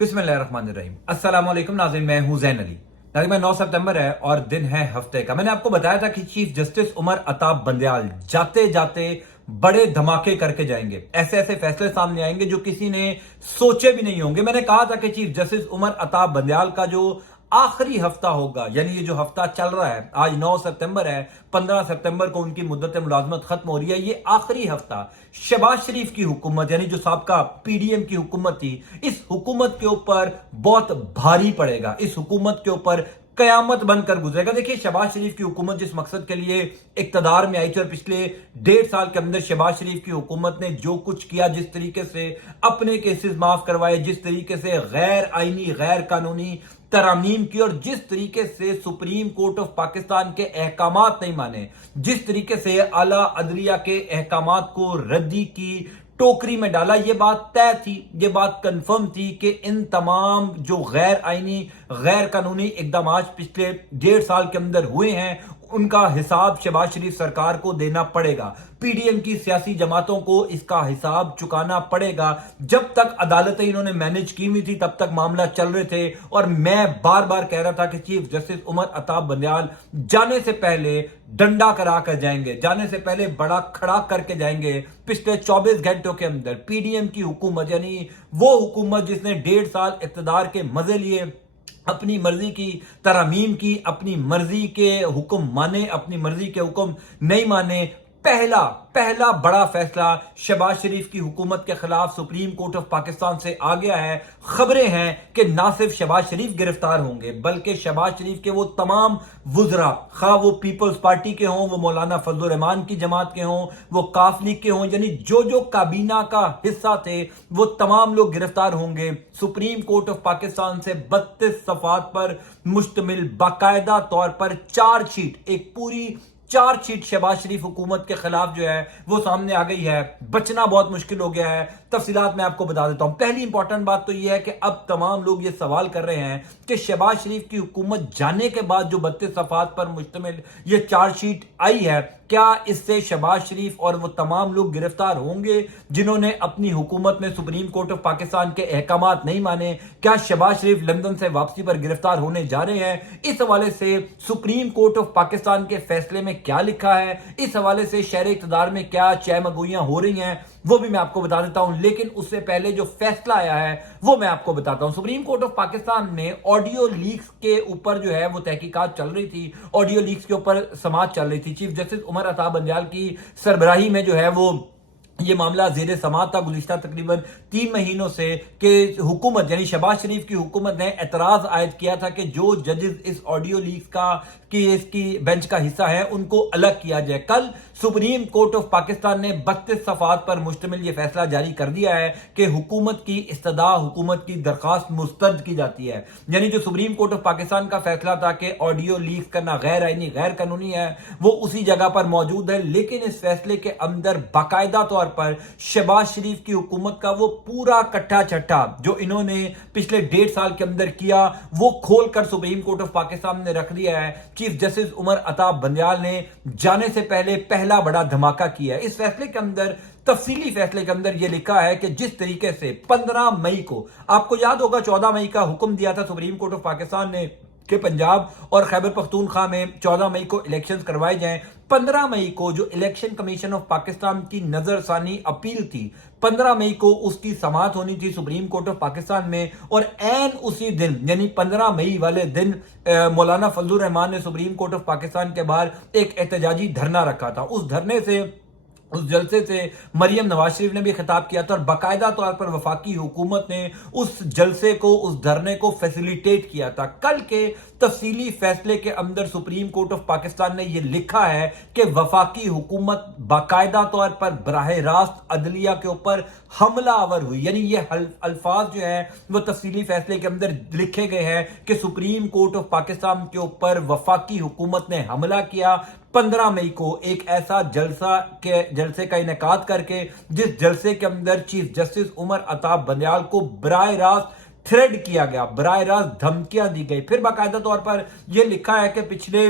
बिस्मिल्लाहिर्रहमानिर्रहीम। अस्सलाम वालेकुम नाज़रीन, मैं हूं ज़ैन अली। नाज़रीन, 9 सितंबर है और दिन है हफ्ते का। मैंने आपको बताया था कि चीफ जस्टिस उमर अताब बंदयाल जाते जाते बड़े धमाके करके जाएंगे, ऐसे ऐसे फैसले सामने आएंगे जो किसी ने सोचे भी नहीं होंगे। मैंने कहा था कि चीफ जस्टिस उमर अताब बंदयाल का जो आखिरी हफ्ता होगा, यानी ये जो हफ्ता चल रहा है, आज 9 सितंबर है, 15 सितंबर को उनकी मुद्दत मुलाजमत खत्म हो रही है। ये आखिरी हफ्ता शहबाज शरीफ की हुकूमत, यानी जो साबका पीडीएम की हुकूमत थी, इस हुकूमत के ऊपर बहुत भारी पड़ेगा। इस हुकूमत के ऊपर कयामत बनकर गुजरेगा। देखिए, शहबाज शरीफ की हुकूमत जिस मकसद के लिए इक्तदार में आई थी और पिछले 1.5 साल के अंदर शहबाज शरीफ की हुकूमत ने जो कुछ किया, जिस तरीके से अपने केसेस माफ करवाए, जिस तरीके से गैर आईनी गैर कानूनी तरामीम की और जिस तरीके से सुप्रीम कोर्ट ऑफ पाकिस्तान के अहकामात नहीं माने, जिस तरीके से आला अदलिया के अहकामात को रद्दी की टोकरी में डाला, ये बात तय थी, ये बात कंफर्म थी कि इन तमाम जो गैर आईनी गैर कानूनी इकदाम पिछले 1.5 साल के अंदर हुए हैं, उनका हिसाब शहबाज शरीफ सरकार को देना पड़ेगा। पीडीएम की सियासी जमातों को इसका हिसाब चुकाना पड़ेगा। जब तक अदालतें इन्होंने मैनेज की हुई थी, तब तक मामला चल रहे थे और मैं बार बार कह रहा था कि चीफ जस्टिस उमर अताब बंदयाल जाने से पहले डंडा करा कर जाएंगे, जाने से पहले बड़ा खड़ा करके जाएंगे। पिछले 24 घंटों के अंदर पीडीएम की हुकूमत, यानी वो हुकूमत जिसने 1.5 साल इक्तदार के मजे लिए, अपनी मर्जी की तरामीम की, अपनी मर्जी के हुक्म माने, अपनी मर्जी के हुक्म नहीं माने, पहला बड़ा फैसला शहबाज शरीफ की हुकूमत के खिलाफ सुप्रीम कोर्ट ऑफ पाकिस्तान से आ गया है। खबरें हैं कि ना सिर्फ शहबाज शरीफ गिरफ्तार होंगे, बल्कि शहबाज शरीफ के वो तमाम वुजरा, खा वो पीपल्स पार्टी के हों, वो मौलाना फजल रहमान की जमात के हों, वो काफ लीग के हों, यानी जो जो काबीना का हिस्सा थे, वो तमाम लोग गिरफ्तार होंगे। सुप्रीम कोर्ट ऑफ पाकिस्तान से 32 सफात पर मुश्तमिल बाकायदा तौर पर चार्जशीट, एक पूरी चार्जशीट शहबाज शरीफ हुकूमत के खिलाफ जो है वो सामने आ गई है। बचना बहुत मुश्किल हो गया है। तफसीलात मैं आपको बता देता हूं। पहली इंपॉर्टेंट बात तो यह है कि अब तमाम लोग ये सवाल कर रहे हैं कि शहबाज शरीफ की हुकूमत जाने के बाद जो 32 सफात पर मुश्तमिल ये चार्जशीट आई है, क्या इससे शहबाज शरीफ और वो तमाम लोग गिरफ्तार होंगे जिन्होंने अपनी हुकूमत में सुप्रीम कोर्ट ऑफ पाकिस्तान के अहकामात नहीं माने? क्या शहबाज शरीफ लंदन से वापसी पर गिरफ्तार होने जा रहे हैं? इस हवाले से सुप्रीम कोर्ट ऑफ पाकिस्तान के फैसले में क्या लिखा है, इस हवाले से शहर इक़्तिदार में क्या चहमगोइयां हो रही हैं, वो भी मैं आपको बता देता हूं। लेकिन उससे पहले जो फैसला आया है वो मैं आपको बताता हूं। सुप्रीम कोर्ट ऑफ पाकिस्तान में ऑडियो लीक्स के ऊपर जो है वो तहकीकात चल रही थी, ऑडियो लीक्स के ऊपर समाअत चल रही थी। चीफ जस्टिस उमर अताब बंदयाल की सरबराही में जो है वो ये मामला ज़ेरे समाअत था गुज़िश्ता तकरीबन 3 महीनों से, कि हुकूमत यानी शहबाज शरीफ की हुकूमत ने एतराज़ आयद किया था कि जो जजेस इस ऑडियो लीक्स का कि इसकी बेंच का हिस्सा है उनको अलग किया जाए। कल सुप्रीम कोर्ट ऑफ पाकिस्तान ने 32 सफात पर मुश्तमिल ये फैसला जारी कर दिया है कि हुकूमत की इस्तदा, हुकूमत की दरखास्त मुस्तरद की जाती है। यानी जो सुप्रीम कोर्ट ऑफ पाकिस्तान का फैसला था कि ऑडियो लीक्स करना गैर आईनी गैर कानूनी है, वो उसी जगह पर मौजूद है। लेकिन इस फैसले के अंदर बाकायदा तौर पर शहबाज शरीफ की हुकूमत का वो पूरा कट्ठा छट्टा जो इन्होंने पिछले 1.5 साल के अंदर किया, वो खोलकर सुप्रीम कोर्ट ऑफ पाकिस्तान ने रख दिया है। चीफ जस्टिस उमर अताब बंदयाल ने जाने से पहले पहला बड़ा धमाका किया है। इस फैसले के अंदर, तफसीली फैसले के अंदर यह लिखा है कि जिस तरीके से 15 मई को, आपको याद होगा 14 मई का हुक्म दिया था सुप्रीम कोर्ट ऑफ पाकिस्तान ने कि पंजाब और खैबर पख्तूनख्वा में 14 मई को इलेक्शंस करवाए जाएं। 15 मई को जो इलेक्शन कमीशन ऑफ पाकिस्तान की नजरसानी अपील थी, 15 मई को उसकी समाअत होनी थी सुप्रीम कोर्ट ऑफ पाकिस्तान में, और एन उसी दिन यानी 15 मई वाले दिन मौलाना फजल रहमान ने सुप्रीम कोर्ट ऑफ पाकिस्तान के बाहर एक एहतजाजी धरना रखा था। उस धरने से, उस जलसे से मरियम नवाज शरीफ ने भी खिताब किया था और बाकायदा तौर पर वफाकी हुकूमत ने उस जलसे को, उस धरने को फैसिलिटेट किया था। कल के तफसीली फैसले के अंदर सुप्रीम कोर्ट ऑफ पाकिस्तान ने यह लिखा है कि वफाकी हुकूमत बाकायदा तौर पर बराह रास्त अदलिया के ऊपर हमला आवर हुई। यानी ये अल्फाज जो है वो तफसीली फैसले के अंदर लिखे गए हैं कि सुप्रीम कोर्ट ऑफ पाकिस्तान के ऊपर वफाकी हुकूमत ने हमला किया 15 मई को एक ऐसा जलसे का इनेकाद करके, जिस जलसे के अंदर चीफ जस्टिस उमर अताब बंदयाल को बराह रास्त थ्रेड किया गया, बराह रास्त धमकियां दी गई। फिर बाकायदा तौर पर यह लिखा है कि पिछले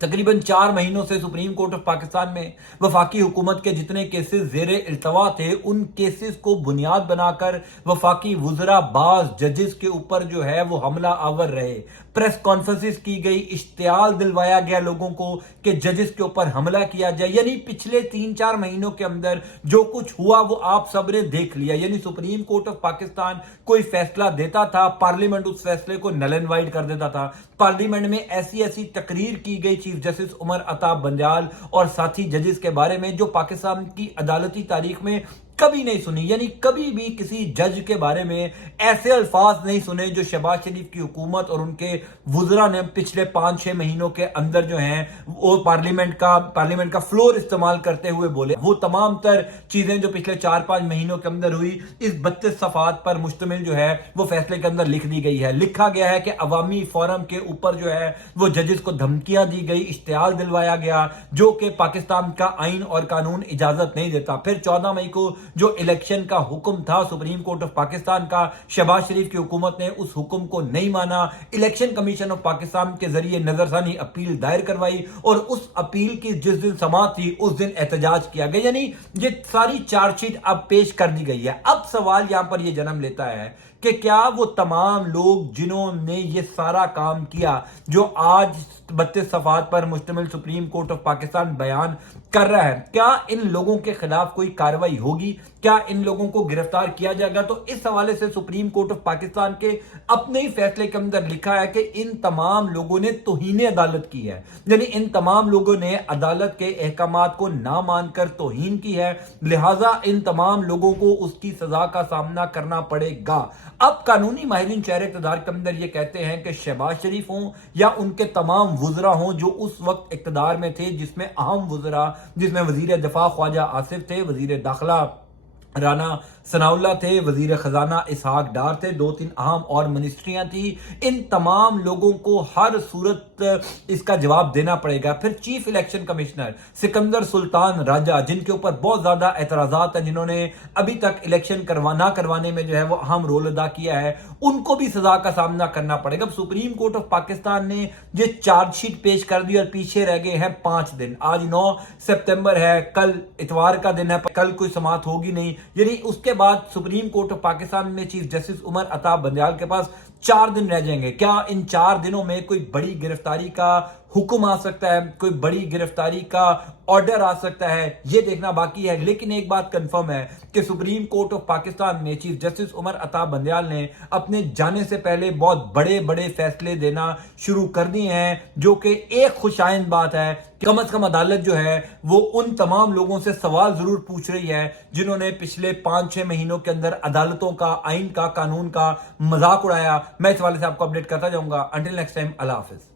तकरीबन 4 महीनों से सुप्रीम कोर्ट ऑफ पाकिस्तान में वफाकी हुकूमत के जितने केसेस ज़ेरे इल्तवा थे, उन केसेस को बुनियाद बनाकर वफाकी वुज़रा बाज जजेस के ऊपर जो है वो हमला आवर रहे। प्रेस कॉन्फ्रेंसिस की गई, इश्तियाल दिलवाया गया लोगों को कि जजेस के ऊपर हमला किया जाए। यानी पिछले 3-4 महीनों के अंदर जो कुछ हुआ वो आप सब ने देख लिया। यानी सुप्रीम कोर्ट ऑफ पाकिस्तान कोई फैसला देता था, पार्लियामेंट उस फैसले को नल एंड वाइड कर देता था। पार्लियामेंट में ऐसी ऐसी तकरीर की गई चीफ जस्टिस उमर अताब बंदयाल और साथी जजेस के बारे में जो पाकिस्तान की अदालती तारीख में कभी नहीं सुनी। यानी कभी भी किसी जज के बारे में ऐसे अल्फाज नहीं सुने जो शहबाज शरीफ की हुकूमत और उनके वुज़रा ने पिछले 5-6 महीनों के अंदर जो हैं वो पार्लियामेंट का फ्लोर इस्तेमाल करते हुए बोले। वो तमाम तर चीजें जो पिछले 4-5 महीनों के अंदर हुई, इस 32 सफ़ात पर मुश्तमिल जो है वो फैसले के अंदर लिख दी गई है। लिखा गया है कि अवामी फोरम के ऊपर जो है वो जजेस को धमकियां दी गई, इश्तियाल दिलवाया गया, जो कि पाकिस्तान का आइन और कानून इजाजत नहीं देता। फिर 14 मई को जो इलेक्शन का हुक्म था सुप्रीम कोर्ट ऑफ पाकिस्तान का, शहबाज शरीफ की हुकूमत ने उस हुक्म को नहीं माना। इलेक्शन कमीशन ऑफ पाकिस्तान के जरिए नजरसानी अपील दायर करवाई और उस अपील की जिस दिन समाअत थी उस दिन एहतजाज किया गया। यानी ये सारी चार्जशीट अब पेश कर दी गई है। अब सवाल यहां पर यह जन्म लेता है कि क्या वो तमाम लोग जिन्होंने ये सारा काम किया, जो आज 32 सफ़ात पर मुश्तमिल सुप्रीम कोर्ट ऑफ पाकिस्तान बयान कर रहा है, क्या इन लोगों के खिलाफ कोई कार्रवाई होगी? क्या इन लोगों को गिरफ्तार किया जाएगा? तो इस हवाले से सुप्रीम कोर्ट ऑफ पाकिस्तान के अपने ही फैसले के अंदर लिखा है कि इन तमाम लोगों ने तौहीन अदालत की है। यानी इन तमाम लोगों ने अदालत के अहकामात को ना मानकर तौहीन की है, लिहाजा इन तमाम लोगों को उसकी सजा का सामना करना पड़ेगा। अब कानूनी माहिरीन शहर इक़्तिदार के अंदर ये कहते हैं कि शहबाज शरीफ हों या उनके तमाम वुज़रा हों जो उस वक्त इक़्तिदार में थे, जिसमें अहम वुज़रा, जिसमें वज़ीर दिफा ख्वाजा आसिफ थे, वज़ीर दाखिला राना सनाउल्लाह थे, वजीर खजाना इसहाक डार थे, 2-3 अहम और मिनिस्ट्रियां थी। इन तमाम लोगों को हर सूरत इसका जवाब देना पड़ेगा। फिर chief election commissioner Sikandar Sultan Raja, जिनके ऊपर बहुत ज्यादा एतराजात हैं, जिन्होंने अभी तक इलेक्शन ना करवाने में जो है वो अहम रोल अदा किया है, उनको भी सजा का सामना करना पड़ेगा। अब सुप्रीम कोर्ट ऑफ पाकिस्तान ने ये चार्जशीट पेश कर दी और पीछे रह गए हैं 5 दिन। आज 9 सितंबर है, कल इतवार का दिन है, कल कोई समाअत होगी नहीं। यानी उसके बाद सुप्रीम कोर्ट ऑफ पाकिस्तान में चीफ जस्टिस उमर अताब बंदयाल के पास 4 दिन रह जाएंगे। क्या इन 4 दिनों में कोई बड़ी गिरफ्तारी का हुक्म आ सकता है, कोई बड़ी गिरफ्तारी का ऑर्डर आ सकता है? ये देखना बाकी है। लेकिन एक बात कंफर्म है कि सुप्रीम कोर्ट ऑफ पाकिस्तान में चीफ जस्टिस उमर अताब बंदयाल ने अपने जाने से पहले बहुत बड़े बड़े फैसले देना शुरू कर दिए हैं, जो कि एक खुशाइंद बात है। कम से कम अदालत जो है वो उन तमाम लोगों से सवाल जरूर पूछ रही है जिन्होंने पिछले 5-6 महीनों के अंदर अदालतों का, आइन का, कानून का मजाक उड़ाया। मैं इस वाले से आपको अपडेट करता जाऊंगा। अंटिल नेक्स्ट टाइम, अल्लाह हाफिज।